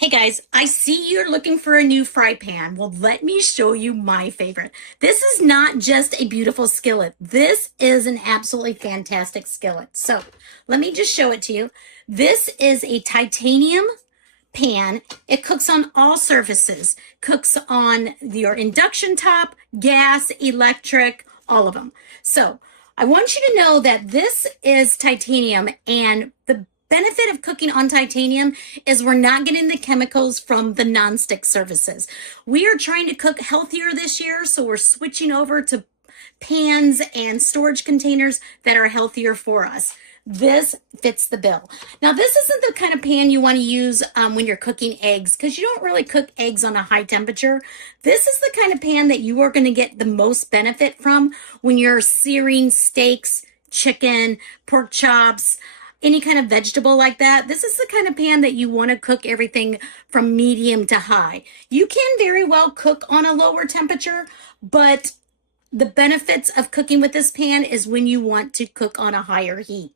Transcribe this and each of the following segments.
Hey guys, I see you're looking for a new fry pan. Well, let me show you my favorite. This is not just a beautiful skillet. This is an absolutely fantastic skillet. So let me just show it to you. This is a titanium pan. It cooks on all surfaces. Cooks on your induction top, gas, electric, all of them. So I want you to know that this is titanium, and the benefit of cooking on titanium is we're not getting the chemicals from the nonstick surfaces. We are trying to cook healthier this year, so we're switching over to pans and storage containers that are healthier for us. This fits the bill. Now, this isn't the kind of pan you want to use when you're cooking eggs, because you don't really cook eggs on a high temperature. This is the kind of pan that you are going to get the most benefit from when you're searing steaks, chicken, pork chops, any kind of vegetable like that. This is the kind of pan that you want to cook everything from medium to high. You can very well cook on a lower temperature, but the benefits of cooking with this pan is when you want to cook on a higher heat.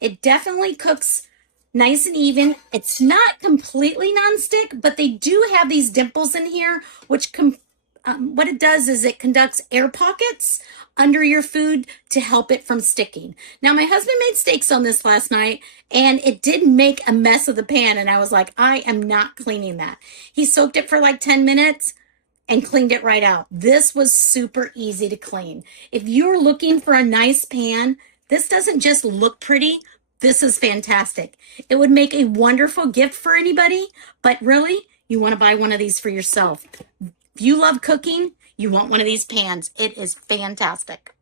It definitely cooks nice and even. It's not completely nonstick, but they do have these dimples in here, which what it does is it conducts air pockets under your food to help it from sticking. Now, my husband made steaks on this last night, and it did make a mess of the pan, and I was like, I am not cleaning that. He soaked it for like 10 minutes and cleaned it right out. This was super easy to clean. If you're looking for a nice pan, this doesn't just look pretty, this is fantastic. It would make a wonderful gift for anybody, but really, you want to buy one of these for yourself. If you love cooking, you want one of these pans. It is fantastic.